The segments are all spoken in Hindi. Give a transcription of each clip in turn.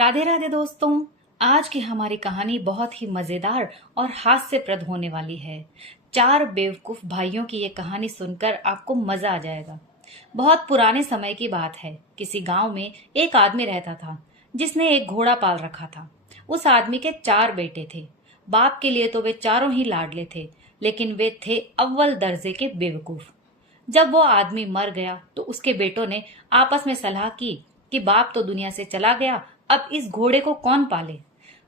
राधे राधे दोस्तों। आज की हमारी कहानी बहुत ही मजेदार और हास्यप्रद होने वाली है। चार बेवकूफ भाइयों की ये कहानी सुनकर आपको मजा आ जाएगा। बहुत पुराने समय की बात है। किसी गांव में एक आदमी रहता था जिसने एक घोड़ा पाल रखा था। उस आदमी के चार बेटे थे। बाप के लिए तो वे चारों ही लाडले थे, लेकिन वे थे अव्वल दर्जे के बेवकूफ। जब वो आदमी मर गया तो उसके बेटों ने आपस में सलाह की कि बाप तो दुनिया से चला गया, अब इस घोड़े को कौन पाले।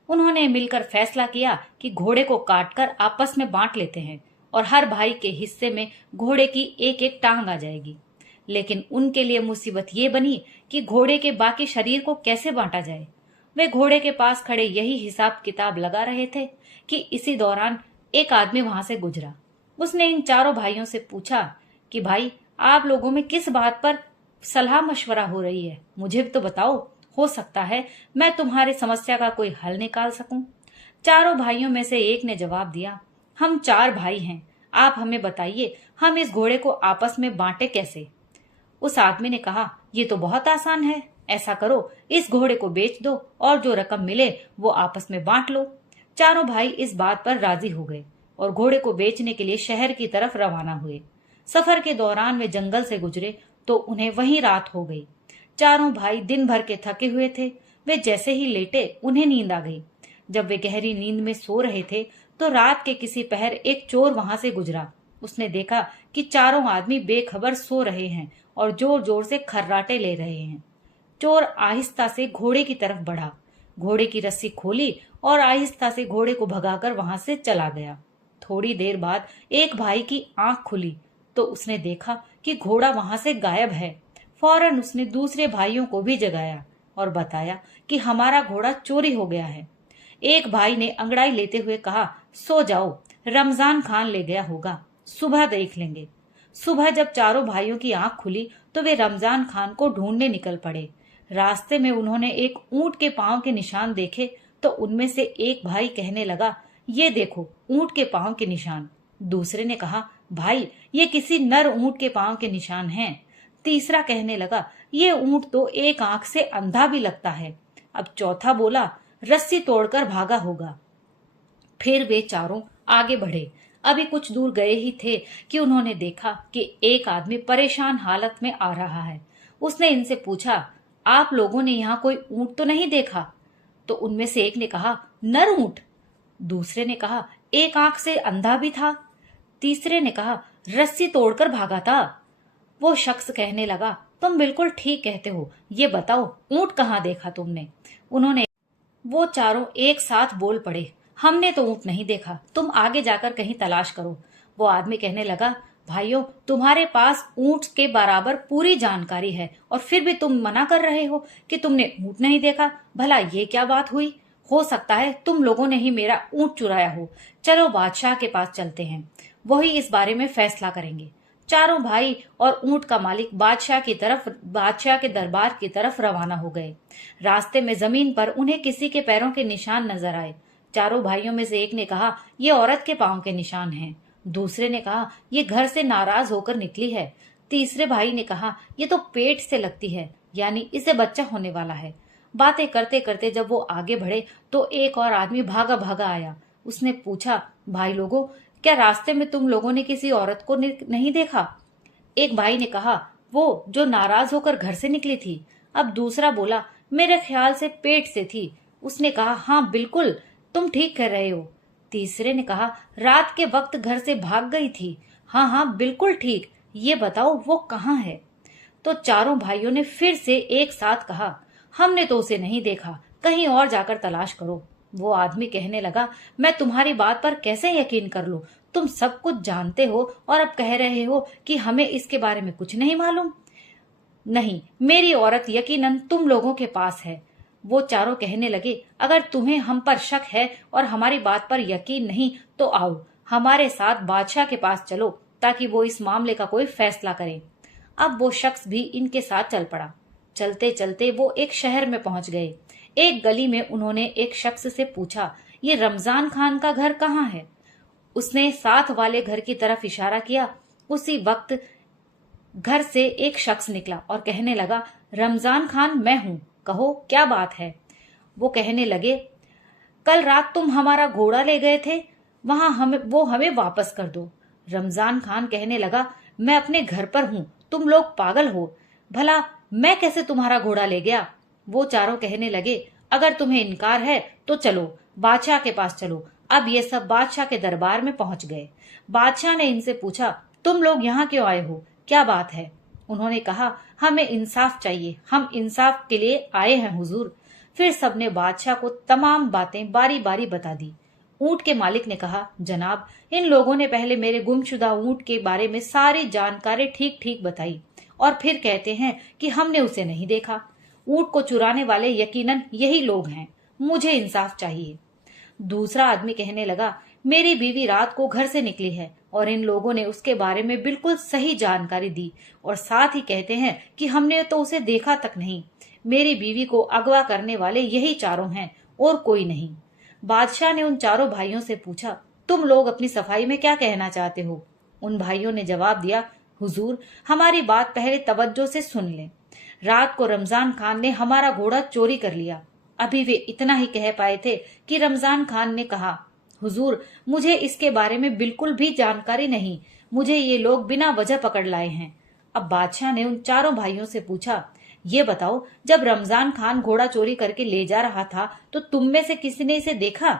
उन्होंने मिलकर फैसला किया कि घोड़े को काटकर आपस में बांट लेते हैं और हर भाई के हिस्से में घोड़े की एक एक टांग आ जाएगी। लेकिन उनके लिए मुसीबत ये बनी कि घोड़े के बाकी शरीर को कैसे बांटा जाए। वे घोड़े के पास खड़े यही हिसाब किताब लगा रहे थे कि इसी दौरान एक आदमी वहां से गुजरा। उसने इन चारों भाइयों से पूछा कि भाई, आप लोगों में किस बात पर सलाह मशवरा हो रही है, मुझे भी तो बताओ। हो सकता है मैं तुम्हारी समस्या का कोई हल निकाल सकूं। चारों भाइयों में से एक ने जवाब दिया, हम चार भाई हैं, आप हमें बताइए हम इस घोड़े को आपस में बांटे कैसे। उस आदमी ने कहा, ये तो बहुत आसान है। ऐसा करो, इस घोड़े को बेच दो और जो रकम मिले वो आपस में बांट लो। चारों भाई इस बात पर राजी हो गए और घोड़े को बेचने के लिए शहर की तरफ रवाना हुए। सफर के दौरान वे जंगल से गुजरे तो उन्हें वहीं रात हो गई। चारों भाई दिन भर के थके हुए थे। वे जैसे ही लेटे उन्हें नींद आ गई। जब वे गहरी नींद में सो रहे थे तो रात के किसी पहर एक चोर वहां से गुजरा। उसने देखा कि चारों आदमी बेखबर सो रहे हैं और जोर जोर से खर्राटे ले रहे हैं। चोर आहिस्ता से घोड़े की तरफ बढ़ा, घोड़े की रस्सी खोली और आहिस्ता से घोड़े को भगाकर वहां से चला गया। थोड़ी देर बाद एक भाई की आंख खुली तो उसने देखा कि घोड़ा वहां से गायब है। फौरन उसने दूसरे भाइयों को भी जगाया और बताया कि हमारा घोड़ा चोरी हो गया है। एक भाई ने अंगड़ाई लेते हुए कहा, सो जाओ, रमजान खान ले गया होगा, सुबह देख लेंगे। सुबह जब चारों भाइयों की आंख खुली तो वे रमजान खान को ढूंढने निकल पड़े। रास्ते में उन्होंने एक ऊंट के पांव के निशान देखे तो उनमें से एक भाई कहने लगा, ये देखो ऊंट के पांव के निशान। दूसरे ने कहा, भाई ये किसी नर ऊंट के पांव के निशान हैं। तीसरा कहने लगा, ये ऊंट तो एक आंख से अंधा भी लगता है। अब चौथा बोला, रस्सी तोड़कर भागा होगा। फिर वे चारों आगे बढ़े। अभी कुछ दूर गए ही थे कि उन्होंने देखा कि एक आदमी परेशान हालत में आ रहा है। उसने इनसे पूछा, आप लोगों ने यहाँ कोई ऊंट तो नहीं देखा? तो उनमें से एक ने कहा, नर ऊंट। दूसरे ने कहा, एक आंख से अंधा भी था। तीसरे ने कहा, रस्सी तोड़कर भागा था। वो शख्स कहने लगा, तुम बिल्कुल ठीक कहते हो, ये बताओ ऊंट कहाँ देखा तुमने? उन्होंने वो चारों एक साथ बोल पड़े, हमने तो ऊंट नहीं देखा, तुम आगे जाकर कहीं तलाश करो। वो आदमी कहने लगा, भाइयों, तुम्हारे पास ऊंट के बराबर पूरी जानकारी है और फिर भी तुम मना कर रहे हो कि तुमने ऊंट नहीं देखा। भला ये क्या बात हुई? हो सकता है तुम लोगों ने ही मेरा ऊंट चुराया हो। चलो बादशाह के पास चलते हैं, वही इस बारे में फैसला करेंगे। चारों भाई और ऊंट का मालिक बादशाह के दरबार की तरफ रवाना हो गए। रास्ते में जमीन पर उन्हें किसी के पैरों के निशान नजर आए। चारों भाइयों में से एक ने कहा, ये औरत के पांव के निशान हैं। दूसरे ने कहा, ये घर से नाराज होकर निकली है। तीसरे भाई ने कहा, ये तो पेट से लगती है, यानी इसे बच्चा होने वाला है। बातें करते करते जब वो आगे बढ़े तो एक और आदमी भागा भागा आया। उसने पूछा, भाई लोगों, क्या रास्ते में तुम लोगों ने किसी औरत को नहीं देखा? एक भाई ने कहा, वो जो नाराज होकर घर से निकली थी। अब दूसरा बोला, मेरे ख्याल से पेट से थी। उसने कहा, हाँ बिल्कुल, तुम ठीक कह रहे हो। तीसरे ने कहा, रात के वक्त घर से भाग गई थी। हाँ हाँ बिल्कुल ठीक, ये बताओ वो कहाँ है? तो चारों भाइयों ने फिर से एक साथ कहा, हमने तो उसे नहीं देखा, कहीं और जाकर तलाश करो। वो आदमी कहने लगा, मैं तुम्हारी बात पर कैसे यकीन कर लूं? तुम सब कुछ जानते हो और अब कह रहे हो कि हमें इसके बारे में कुछ नहीं मालूम। नहीं, मेरी औरत यकीनन तुम लोगों के पास है। वो चारों कहने लगे, अगर तुम्हें हम पर शक है और हमारी बात पर यकीन नहीं तो आओ हमारे साथ बादशाह के पास चलो ताकि वो इस मामले का कोई फैसला करे। अब वो शख्स भी इनके साथ चल पड़ा। चलते चलते वो एक शहर में पहुंच गए। एक गली में उन्होंने एक शख्स से पूछा, ये रमजान खान का घर कहाँ है? उसने साथ वाले घर की तरफ इशारा किया। उसी वक्त घर से एक शख्स निकला और कहने लगा, रमजान खान मैं हूँ, कहो क्या बात है? वो कहने लगे, कल रात तुम हमारा घोड़ा ले गए थे, वहां हमें वापस कर दो। रमजान खान कहने लगा, मैं अपने घर पर हूँ, तुम लोग पागल हो, भला मैं कैसे तुम्हारा घोड़ा ले गया। वो चारों कहने लगे, अगर तुम्हें इनकार है तो चलो बादशाह के पास चलो। अब ये सब बादशाह के दरबार में पहुंच गए। बादशाह ने इनसे पूछा, तुम लोग यहाँ क्यों आए हो, क्या बात है। उन्होंने कहा, हमें इंसाफ चाहिए, हम इंसाफ के लिए आए हैं हुजूर। फिर सबने बादशाह को तमाम बातें बारी बारी बता दी। ऊंट के मालिक ने कहा, जनाब, इन लोगों ने पहले मेरे गुमशुदा ऊंट के बारे में सारी जानकारी ठीक ठीक बताई और फिर कहते हैं कि हमने उसे नहीं देखा। ऊंट को चुराने वाले यकीनन यही लोग हैं, मुझे इंसाफ चाहिए। दूसरा आदमी कहने लगा, मेरी बीवी रात को घर से निकली है और इन लोगों ने उसके बारे में बिल्कुल सही जानकारी दी और साथ ही कहते हैं कि हमने तो उसे देखा तक नहीं। मेरी बीवी को अगवा करने वाले यही चारों हैं और कोई नहीं। बादशाह ने उन चारों भाइयों से पूछा, तुम लोग अपनी सफाई में क्या कहना चाहते हो। उन भाइयों ने जवाब दिया, हुजूर, हमारी बात पहले तवज्जो से सुन लें। रात को रमजान खान ने हमारा घोड़ा चोरी कर लिया। अभी वे इतना ही कह पाए थे कि रमजान खान ने कहा, हुजूर, मुझे इसके बारे में बिल्कुल भी जानकारी नहीं, मुझे ये लोग बिना वजह पकड़ लाए हैं। अब बादशाह ने उन चारों भाइयों से पूछा, ये बताओ, जब रमजान खान घोड़ा चोरी करके ले जा रहा था तो तुम में से किसी ने इसे देखा।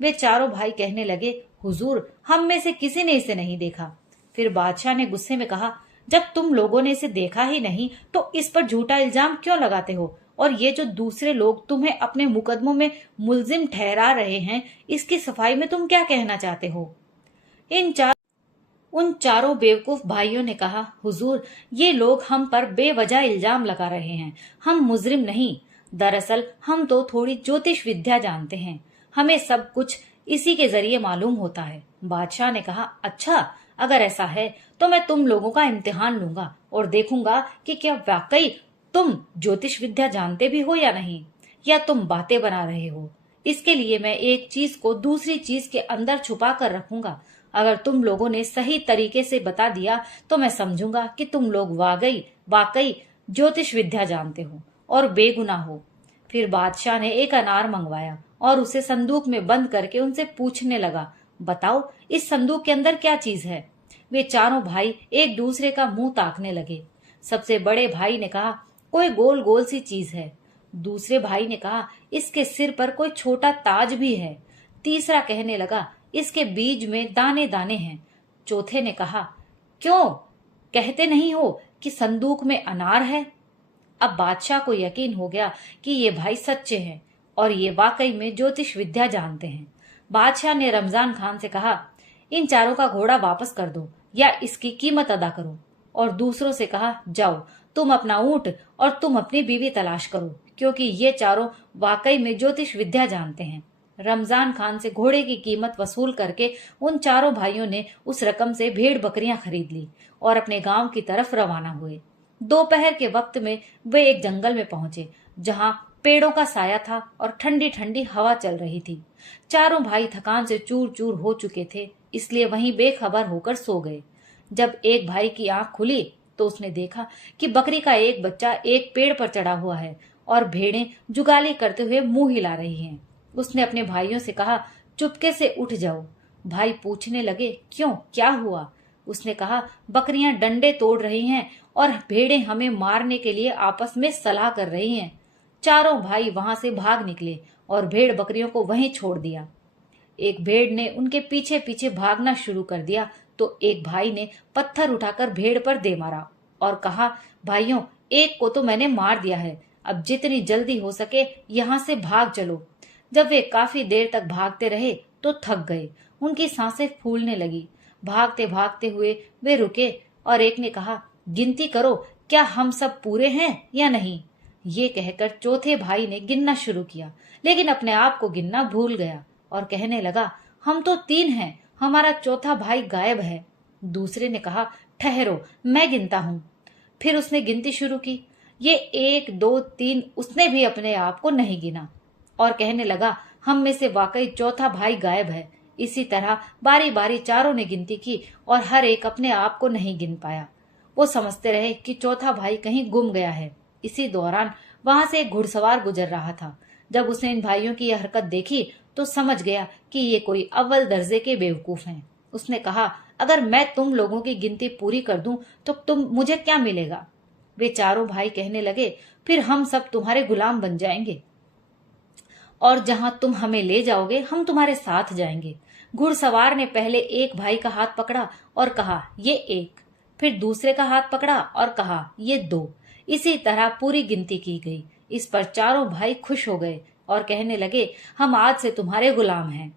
वे चारों भाई कहने लगे, हुजूर, हम में से किसी ने इसे नहीं देखा। फिर बादशाह ने गुस्से में कहा, जब तुम लोगों ने इसे देखा ही नहीं तो इस पर झूठा इल्जाम क्यों लगाते हो, और ये जो दूसरे लोग तुम्हें अपने मुकदमों में मुलजिम ठहरा रहे हैं, इसकी सफाई में तुम क्या कहना चाहते हो। उन चारों बेवकूफ भाइयों ने कहा, हुजूर, ये लोग हम पर बेवजह इल्जाम लगा रहे हैं, हम मुजरिम नहीं, दरअसल हम तो थोड़ी ज्योतिष विद्या जानते हैं, हमें सब कुछ इसी के जरिए मालूम होता है। बादशाह ने कहा, अच्छा, अगर ऐसा है तो मैं तुम लोगों का इम्तिहान लूंगा और देखूंगा कि क्या वाकई तुम ज्योतिष विद्या जानते भी हो या नहीं, या तुम बातें बना रहे हो। इसके लिए मैं एक चीज को दूसरी चीज के अंदर छुपा कर रखूंगा। अगर तुम लोगों ने सही तरीके से बता दिया तो मैं समझूंगा कि तुम लोग वाकई वाकई ज्योतिष विद्या जानते हो और बेगुनाह हो। फिर बादशाह ने एक अनार मंगवाया और उसे संदूक में बंद करके उनसे पूछने लगा, बताओ, इस संदूक के अंदर क्या चीज है। वे चारों भाई एक दूसरे का मुंह ताकने लगे। सबसे बड़े भाई ने कहा, कोई गोल गोल सी चीज है। दूसरे भाई ने कहा, इसके सिर पर कोई छोटा ताज भी है। तीसरा कहने लगा, इसके बीज में दाने दाने हैं। चौथे ने कहा, क्यों कहते नहीं हो कि संदूक में अनार है। अब बादशाह को यकीन हो गया कि ये भाई सच्चे हैं और ये वाकई में ज्योतिष विद्या जानते हैं। बादशाह ने रमजान खान से कहा, इन चारों का घोड़ा वापस कर दो या इसकी कीमत अदा करो। और दूसरों से कहा, जाओ, तुम अपना ऊंट और तुम अपनी बीवी तलाश करो, क्योंकि ये चारों वाकई में ज्योतिष विद्या जानते हैं। रमजान खान से घोड़े की कीमत वसूल करके उन चारों भाइयों ने उस रकम से भेड़ बकरियां खरीद ली और अपने गांव की तरफ रवाना हुए। दोपहर के वक्त में वे एक जंगल में पहुंचे जहां पेड़ों का साया था और ठंडी ठंडी हवा चल रही थी। चारों भाई थकान से चूर चूर हो चुके थे, इसलिए वहीं बेखबर होकर सो गए। जब एक भाई की आंख खुली तो उसने देखा कि बकरी का एक बच्चा एक पेड़ पर चढ़ा हुआ है और भेड़ें जुगाली करते हुए मुंह हिला रही हैं। उसने अपने भाइयों से कहा, चुपके से उठ जाओ। भाई पूछने लगे, क्यों, क्या हुआ। उसने कहा, बकरियां डंडे तोड़ रही हैं और भेड़ें हमें मारने के लिए आपस में सलाह कर रही हैं। चारों भाई वहां से भाग निकले और भेड़ बकरियों को वहीं छोड़ दिया। एक भेड़ ने उनके पीछे पीछे भागना शुरू कर दिया तो एक भाई ने पत्थर उठाकर भेड़ पर दे मारा और कहा, भाइयों, एक को तो मैंने मार दिया है, अब जितनी जल्दी हो सके यहाँ से भाग चलो। जब वे काफी देर तक भागते रहे तो थक गए, उनकी सांसें फूलने लगी। भागते भागते हुए वे रुके और एक ने कहा, गिनती करो, क्या हम सब पूरे हैं या नहीं। ये कहकर चौथे भाई ने गिनना शुरू किया, लेकिन अपने आप को गिनना भूल गया और कहने लगा, हम तो 3 हैं, हमारा चौथा भाई गायब है। दूसरे ने कहा, ठहरो, मैं गिनता हूँ। फिर उसने गिनती शुरू की। ये 1, 2, 3 उसने भी अपने आप को नहीं गिना और कहने लगा, हम में से वाकई चौथा भाई गायब है। इसी तरह बारी बारी चारों ने गिनती की और हर एक अपने आप को नहीं गिन पाया। वो समझते रहे कि चौथा भाई कहीं गुम गया है। इसी दौरान वहां से एक घुड़सवार गुजर रहा था। जब उसने इन भाइयों की यह हरकत देखी तो समझ गया कि ये कोई अव्वल दर्जे के बेवकूफ हैं। उसने कहा, अगर मैं तुम लोगों की गिनती पूरी कर दूं तो तुम मुझे क्या मिलेगा? वे चारों भाई कहने लगे, फिर हम सब तुम्हारे गुलाम बन जाएंगे और जहां तुम हमें ले जाओगे हम तुम्हारे साथ जाएंगे। घुड़सवार ने पहले एक भाई का हाथ पकड़ा और कहा, ये एक। फिर दूसरे का हाथ पकड़ा और कहा, ये दो। इसी तरह पूरी गिनती की गई। इस पर चारों भाई खुश हो गए और कहने लगे, हम आज से तुम्हारे गुलाम हैं।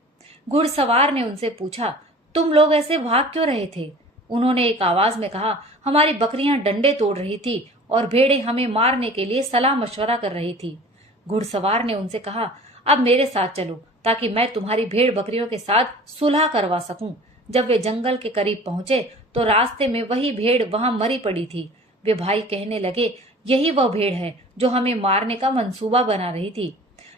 घुड़सवार ने उनसे पूछा, तुम लोग ऐसे भाग क्यों रहे थे? उन्होंने एक आवाज में कहा, हमारी बकरियां डंडे तोड़ रही थी और भेड़ें हमें मारने के लिए सलाह मशवरा कर रही थी। घुड़सवार ने उनसे कहा, अब मेरे साथ चलो ताकि मैं तुम्हारी भेड़ बकरियों के साथ सुलह करवा सकूं। जब वे जंगल के करीब पहुंचे तो रास्ते में वही भेड़ वहां मरी पड़ी थी। वे भाई कहने लगे, यही वह भेड़ है जो हमें मारने का मंसूबा बना रही थी।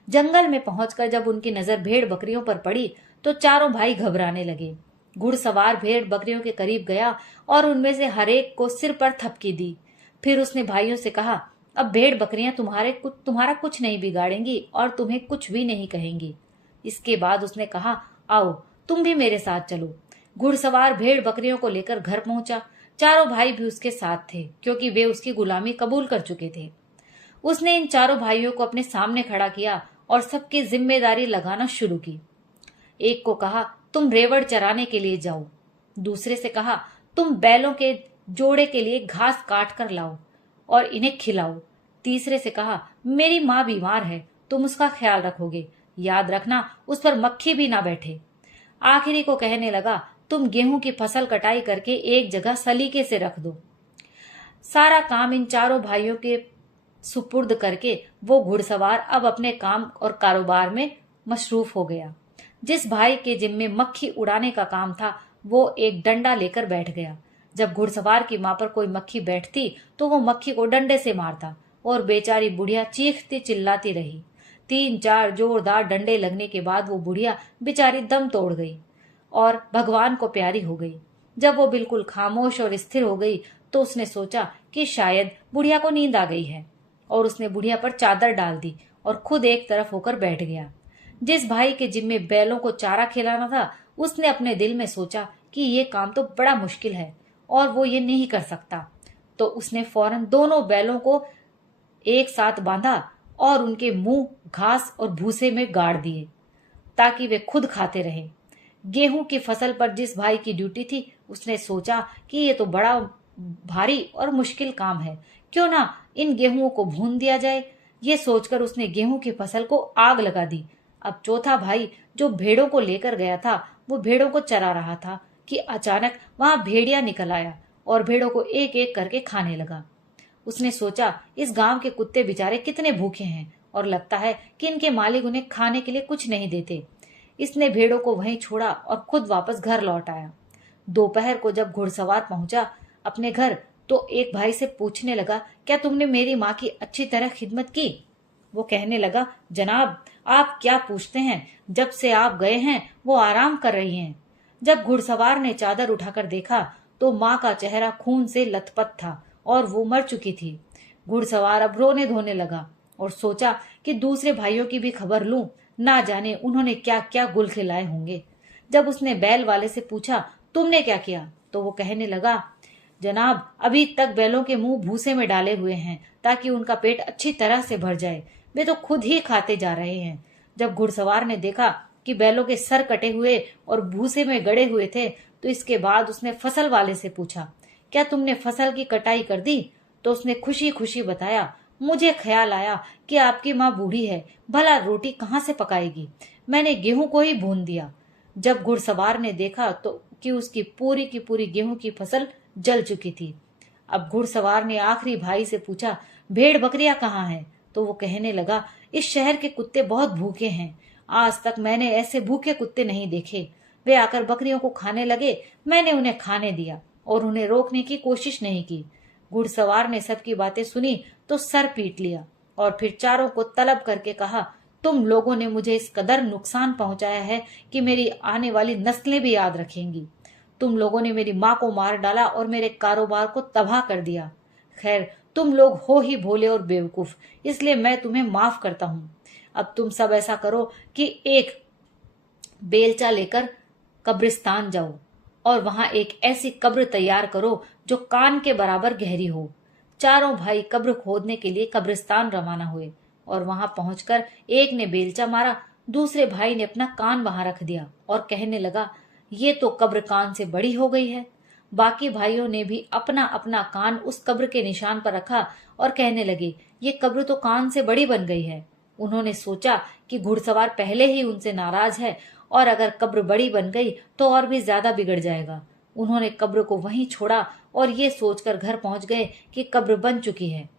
जंगल में पहुंचकर जब उनकी नजर भेड़ बकरियों पर पड़ी तो चारों भाई घबराने लगे। घुड़सवार भेड़ बकरियों के करीब गया और उनमें से हरेक को सिर पर थपकी दी। फिर उसने भाइयों से कहा, अब भेड़ बकरियां तुम्हारा कुछ नहीं बिगाड़ेंगी और तुम्हें कुछ भी नहीं कहेंगी। इसके बाद उसने कहा, आओ तुम भी मेरे साथ चलो। घुड़सवार भेड़ बकरियों को लेकर घर पहुंचा। चारों भाई भी उसके साथ थे क्योंकि वे उसकी गुलामी कबूल कर चुके थे। उसने इन चारों भाइयों को अपने सामने खड़ा किया और सबकी जिम्मेदारी लगाना शुरू की। एक को कहा, तुम रेवड़ चराने के लिए जाओ। दूसरे से कहा, तुम बैलों के जोड़े के लिए घास काट कर लाओ और इन्हें खिलाओ। तीसरे से कहा, मेरी माँ बीमार है, तुम उसका ख्याल रखोगे, याद रखना उस पर मक्खी भी ना बैठे। आखिरी को कहने लगा, तुम गेहूं की फसल कटाई करके एक जगह सलीके से रख दो। सारा काम इन चारों भाइयों के सुपुर्द करके वो घुड़सवार अब अपने काम और कारोबार में मशरूफ हो गया। जिस भाई के जिम्मे मक्खी उड़ाने का काम था वो एक डंडा लेकर बैठ गया। जब घुड़सवार की मां पर कोई मक्खी बैठती तो वो मक्खी को डंडे से मारता और बेचारी बुढ़िया चीखती चिल्लाती रही। 3-4 जोरदार डंडे लगने के बाद वो बुढ़िया बेचारी दम तोड़ गई और भगवान को प्यारी हो गई। जब वो बिल्कुल खामोश और स्थिर हो गई तो उसने सोचा कि शायद बुढ़िया को नींद आ गई है और उसने बुढ़िया पर चादर डाल दी और खुद एक तरफ होकर बैठ गया। जिस भाई के जिम्मे बैलों को चारा खिलाना था उसने अपने दिल में सोचा कि ये काम तो बड़ा मुश्किल है और वो ये नहीं कर सकता। तो उसने फौरन दोनों बैलों को एक साथ बांधा और उनके मुंह घास और भूसे में गाड़ दिए ताकि वे खुद खाते रहें। गेहूं की फसल पर जिस भाई की ड्यूटी थी उसने सोचा कि ये तो बड़ा भारी और मुश्किल काम है, क्यों ना इन गेहूं को भून दिया जाए। ये सोचकर उसने गेहूं की फसल को आग लगा दी। अब चौथा भाई जो भेड़ों को लेकर गया था वो भेड़ों को चरा रहा था कि अचानक वहां भेड़िया निकल आया और भेड़ों को एक एक करके खाने लगा। उसने सोचा, इस गांव के कुत्ते बेचारे कितने भूखे हैं और लगता है कि इनके मालिक उन्हें खाने के लिए कुछ नहीं देते। इसने भेड़ों को वहीं छोड़ा और खुद वापस घर लौट आया। दोपहर को जब घुड़सवार पहुंचा अपने घर तो एक भाई से पूछने लगा, क्या तुमने मेरी माँ की अच्छी तरह खिदमत की? वो कहने लगा, जनाब आप क्या पूछते हैं, जब से आप गए हैं वो आराम कर रही हैं। जब घुड़सवार ने चादर उठाकर देखा तो माँ का चेहरा खून से लथपथ था और वो मर चुकी थी। घुड़सवार अब रोने धोने लगा और सोचा कि दूसरे भाइयों की भी खबर लूं, ना जाने उन्होंने क्या क्या गुल खिलाए होंगे। जब उसने बैल वाले से पूछा, तुमने क्या किया? तो वो कहने लगा, जनाब अभी तक बैलों के मुंह भूसे में डाले हुए हैं ताकि उनका पेट अच्छी तरह से भर जाए, वे तो खुद ही खाते जा रहे हैं। जब घुड़सवार ने देखा कि बैलों के सर कटे हुए और भूसे में गड़े हुए थे तो इसके बाद उसने फसल वाले से पूछा, क्या तुमने फसल की कटाई कर दी? तो उसने खुशी खुशी बताया, मुझे ख्याल आया कि आपकी माँ बूढ़ी है, भला रोटी कहाँ से पकाएगी, मैंने गेहूं को ही भून दिया। जब घुड़सवार ने देखा तो कि उसकी पूरी की पूरी गेहूं की फसल जल चुकी थी। अब घुड़सवार ने आखिरी भाई से पूछा, भेड़ बकरियां कहाँ हैं? तो वो कहने लगा, इस शहर के कुत्ते बहुत भूखे हैं, आज तक मैंने ऐसे भूखे कुत्ते नहीं देखे। वे आकर बकरियों को खाने लगे, मैंने उन्हें खाने दिया और उन्हें रोकने की कोशिश नहीं की। घुड़सवार ने सबकी बातें सुनी तो सर पीट लिया और फिर चारों को तलब करके कहा, तुम लोगों ने मुझे इस कदर नुकसान पहुंचाया है कि मेरी आने वाली नस्लें भी याद रखेंगी। तुम लोगों ने मेरी माँ को मार डाला और मेरे कारोबार को तबाह कर दिया। खैर तुम लोग हो ही भोले और बेवकूफ, इसलिए मैं तुम्हें माफ करता हूँ। अब तुम सब ऐसा करो कि एक बेलचा लेकर कब्रिस्तान जाओ और वहां एक ऐसी कब्र तैयार करो जो कान के बराबर गहरी हो। चारों भाई कब्र खोदने के लिए कब्रिस्तान रवाना हुए और वहां पहुंचकर एक ने बेलचा मारा, दूसरे भाई ने अपना कान वहां रख दिया और कहने लगा, ये तो कब्र कान से बड़ी हो गई है। बाकी भाइयों ने भी अपना अपना कान उस कब्र के निशान पर रखा और कहने लगे, ये कब्र तो कान से बड़ी बन गई है। उन्होंने सोचा कि घुड़सवार पहले ही उनसे नाराज है और अगर कब्र बड़ी बन गई तो और भी ज्यादा बिगड़ जाएगा। उन्होंने कब्र को वहीं छोड़ा और ये सोचकर घर पहुंच गए कि कब्र बन चुकी है।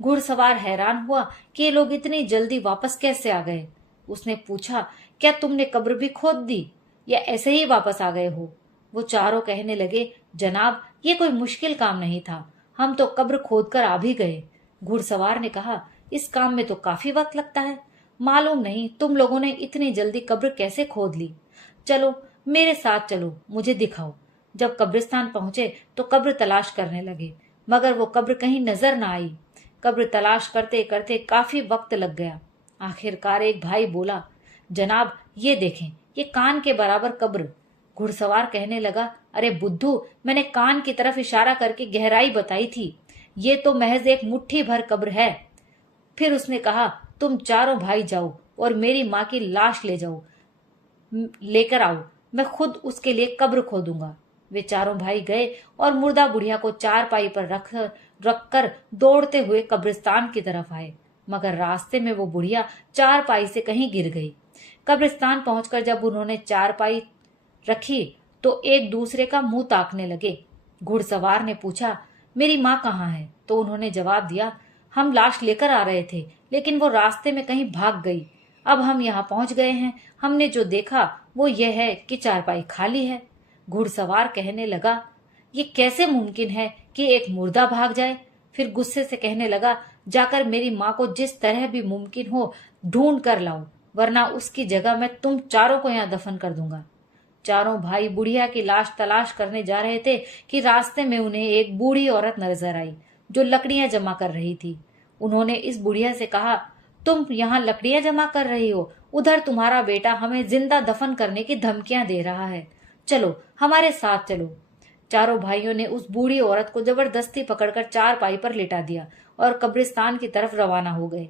घुड़सवार हैरान हुआ कि ये लोग इतनी जल्दी वापस कैसे आ गए। उसने पूछा, क्या तुमने कब्र भी खोद दी या ऐसे ही वापस आ गए हो? वो चारों कहने लगे, जनाब ये कोई मुश्किल काम नहीं था, हम तो कब्र खोद कर आ भी गए। घुड़सवार ने कहा, इस काम में तो काफी वक्त लगता है, मालूम नहीं तुम लोगों ने इतनी जल्दी कब्र कैसे खोद ली। चलो मेरे साथ चलो, मुझे दिखाओ। जब कब्रिस्तान पहुंचे तो कब्र तलाश करने लगे, मगर वो कब्र कहीं नजर न आई। कब्र तलाश करते करते काफी वक्त लग गया। आखिरकार एक भाई बोला, जनाब ये देखें, ये कान के बराबर कब्र। घुड़सवार कहने लगा, अरे बुद्धू, मैंने कान की तरफ इशारा करके गहराई बताई थी, ये तो महज एक मुट्ठी भर कब्र है। फिर उसने कहा, तुम चारों भाई जाओ और मेरी माँ की लाश ले जाओ, लेकर आओ, मैं खुद उसके लिए कब्र खोदूंगा। वे चारों भाई गए और मुर्दा बुढ़िया को चारपाई पर रखकर दौड़ते हुए कब्रिस्तान की तरफ आए, मगर रास्ते में वो बुढ़िया चारपाई से कहीं गिर गई। कब्रिस्तान पहुंचकर जब उन्होंने चारपाई रखी तो एक दूसरे का मुंह ताकने लगे। घुड़सवार ने पूछा, मेरी माँ कहाँ है? तो उन्होंने जवाब दिया, हम लाश लेकर आ रहे थे, लेकिन वो रास्ते में कहीं भाग गई। अब हम यहाँ पहुंच गए हैं। हमने जो देखा वो यह है कि चारपाई खाली है। घुड़सवार कहने लगा, ये कैसे मुमकिन है कि एक मुर्दा भाग जाए? फिर गुस्से से कहने लगा, जाकर मेरी माँ को जिस तरह भी मुमकिन हो ढूंढ कर लाओ, वरना उसकी जगह मैं तुम चारों को यहाँ दफन कर दूंगा। चारों भाई बुढ़िया की लाश तलाश करने जा रहे थे कि रास्ते में उन्हें एक बूढ़ी औरत नजर आई जो लकड़ियां जमा कर रही थी। उन्होंने इस बुढ़िया से कहा, तुम यहाँ लकड़ियां जमा कर रही हो, उधर तुम्हारा बेटा हमें जिंदा दफन करने की धमकियां दे रहा है, चलो हमारे साथ चलो। चारों भाइयों ने उस बूढ़ी औरत को जबरदस्ती पकड़कर चारपाई पर लिटा दिया और कब्रिस्तान की तरफ रवाना हो गए।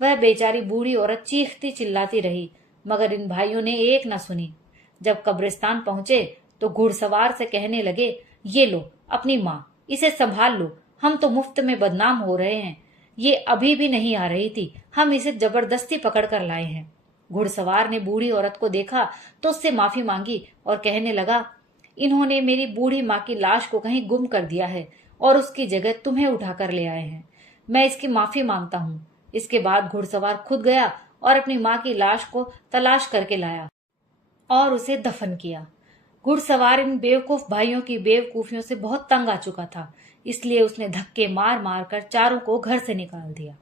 वह बेचारी बूढ़ी औरत चीखती चिल्लाती रही, मगर इन भाइयों ने एक न सुनी। जब कब्रिस्तान पहुंचे तो घुड़सवार से कहने लगे, ये लो अपनी माँ, इसे संभाल लो, हम तो मुफ्त में बदनाम हो रहे हैं। ये अभी भी नहीं आ रही थी, हम इसे जबरदस्ती पकड़ कर लाए हैं। घुड़सवार ने बूढ़ी औरत को देखा तो उससे माफी मांगी और कहने लगा, इन्होंने मेरी बूढ़ी माँ की लाश को कहीं गुम कर दिया है और उसकी जगह तुम्हें उठाकर ले आए हैं, मैं इसकी माफी मांगता हूँ। इसके बाद घुड़सवार खुद गया और अपनी माँ की लाश को तलाश करके लाया और उसे दफन किया। घुड़सवार इन बेवकूफ भाइयों की बेवकूफियों से बहुत तंग आ चुका था, इसलिए उसने धक्के मार मार कर चारों को घर से निकाल दिया।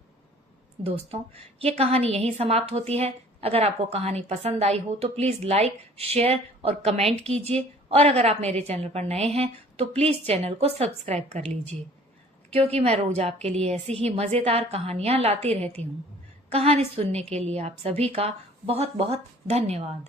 दोस्तों, ये कहानी यहीं समाप्त होती है। अगर आपको कहानी पसंद आई हो तो प्लीज लाइक, शेयर और कमेंट कीजिए, और अगर आप मेरे चैनल पर नए हैं तो प्लीज चैनल को सब्सक्राइब कर लीजिए, क्योंकि मैं रोज आपके लिए ऐसी ही मजेदार कहानियां लाती रहती हूँ। कहानी सुनने के लिए आप सभी का बहुत बहुत धन्यवाद।